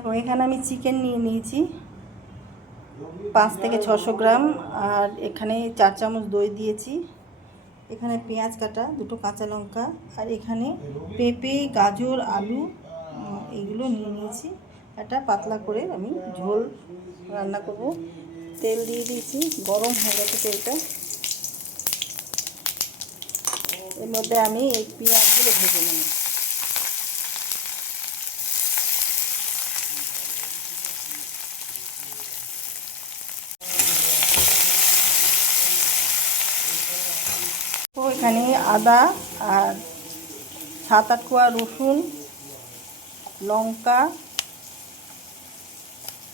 দেখো এখানে আমি চিকেন নিয়ে নিয়েছি 5 থেকে 600 গ্রাম, আর এখানে 4 চামচ দই দিয়েছি। এখানে পেঁয়াজ কাটা, 2টো কাঁচা লঙ্কা, আর এখানে পেঁপে, গাজর, আলু এইগুলো নিয়ে নিয়েছি। একটা পাতলা করে আমি ঝোল রান্না করব। তেল দিয়ে দিয়েছি, গরম হয়ে গেছে তেলটা। এর মধ্যে আমি এই পেঁয়াজগুলো ভেজে নেব। তো এখানে আদা আর 7-8 কোয়া রসুন,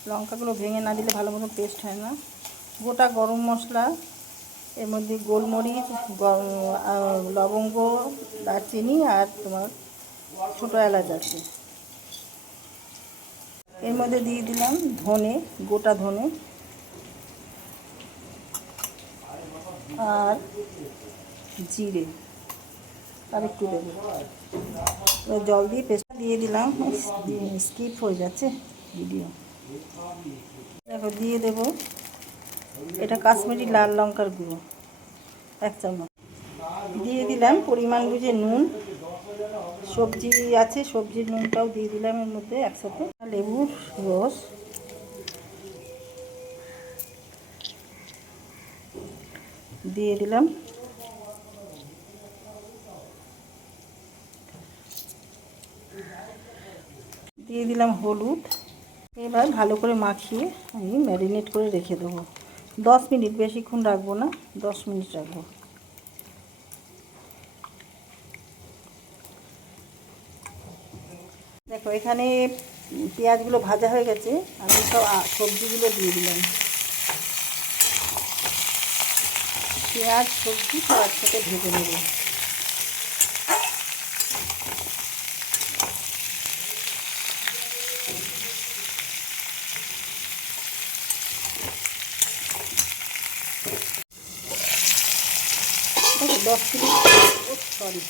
লঙ্কাগুলো ভেঙে না দিলে ভালো মতো পেস্ট হয় না, গোটা গরম মশলা, এর মধ্যে গোলমরিচ, লবঙ্গ, দারচিনি আর তোমার ছোটো এলাচ আছে। এর মধ্যে দিয়ে দিলাম ধনে, গোটা ধনে, আর জিরে, আর একটু দেবো। জল দিয়ে পেস্ট দিয়ে দিলাম। স্কিপ হয়ে যাচ্ছে ভিডিও। দেখো দিয়ে দেবো এটা কাশ্মীরি লাল লঙ্কার গুঁড়ো 1 চামচ। দিয়ে দিলাম পরিমাণ বুঝে নুন, সবজি আছে সবজির নুনটাও দিয়ে দিলাম এর মধ্যে একসাথে। লেবুর রস দিয়ে দিলাম। দিয়ে দিলাম হলুদ। এবার ভালো করে মাখিয়ে আমি ম্যারিনেট করে রেখে দেবো 10 মিনিট, বেশিক্ষণ রাখবো না, 10 মিনিট রাখবো। দেখো এখানে পেঁয়াজগুলো ভাজা হয়ে গেছে, আমি সব সবজিগুলো দিয়ে দিলাম। পেঁয়াজ সবজি সব একসাথে ভেজে নেব। দেখো 10 মিনিট,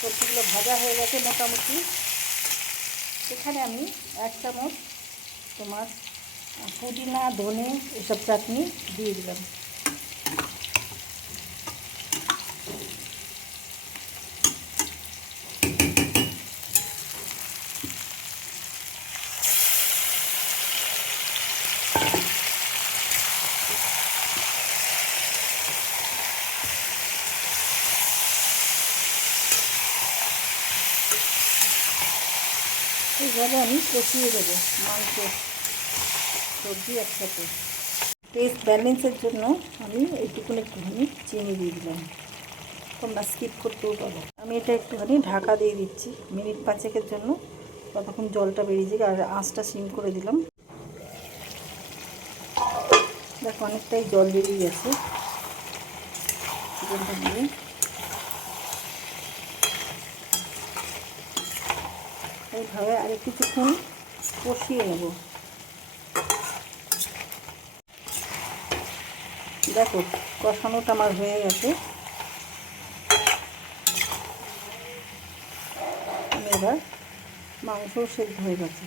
সবজিগুলো ভাজা হয়ে গেছে মোটামুটি। এখানে আমি 1 চামচ তোমার পুদিনা, ধনে এসব চাটনি দিয়ে দিলাম। এইভাবে আমি কষিয়ে দেবো মাংস সবজি একসাথে। টেস্ট ব্যালেন্সের জন্য আমি একটুখানি চিনি দিয়ে দিলাম, তোমরা স্কিপ করতেও পারো। আমি এটা একটুখানি ঢাকা দিয়ে দিচ্ছি মিনিট 5-এর জন্য, ততক্ষণ জলটা বেরিয়ে যাবে। আর আঁচটা সিম করে দিলাম। দেখো অনেকটাই জল বেরিয়ে গেছে চিকেনটা দিয়ে। এইভাবে আর কিছুক্ষণ কষিয়ে নেব। দেখো কষানোটা আমার হয়ে গেছে। এবার মাংস সেদ্ধ হয়ে গেছে।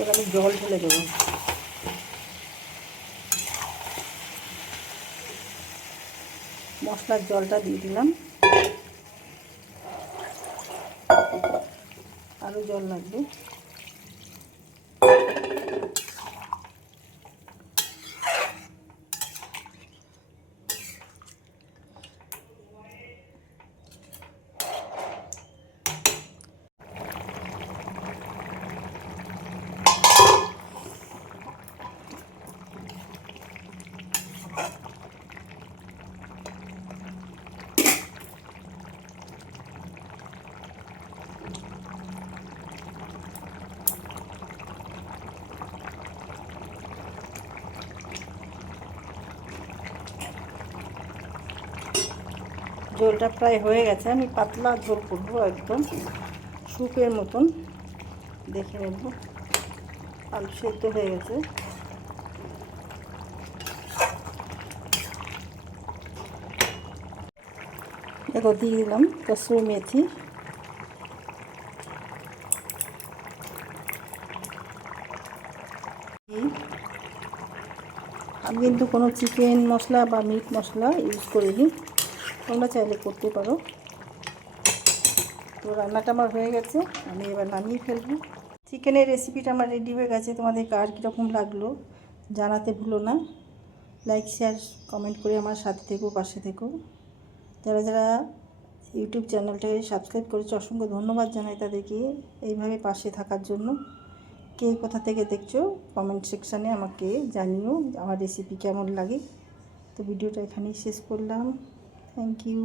এবার আমি জল ঢেলে দেবো। মশলার জলটা দিয়ে দিলাম, আরও জল লাগবে। ঝোলটা প্রায় হয়ে গেছে। আমি পাতলা ঝোল করবো, একদম স্যুপের মতন। দেখে নেব আলু সেদ্ধ হয়ে গেছে। দেখো দিয়ে দিলাম কসুরি মেথি, আমি কিন্তু কোনো চিকেন মশলা বা মিট মশলা ইউজ করিনি, তোমরা চাইলে করতে পারো। তো রান্নাটা আমার হয়ে গেছে, আমি এবার নামিয়ে ফেলবো। চিকেনের রেসিপিটা আমার রেডি হয়ে গেছে। তোমাদের কার কীরকম লাগলো জানাতে ভুলো না। লাইক শেয়ার কমেন্ট করে আমার সাথে থেকো, পাশে থেকো। যারা যারা ইউটিউব চ্যানেলটাকে সাবস্ক্রাইব করেছে অসংখ্য ধন্যবাদ জানাই তাদেরকে এইভাবে পাশে থাকার জন্য। কে কোথা থেকে দেখছো কমেন্ট সেকশানে আমাকে জানিও আমার রেসিপি কেমন লাগে। তো ভিডিওটা এখানেই শেষ করলাম। Thank you.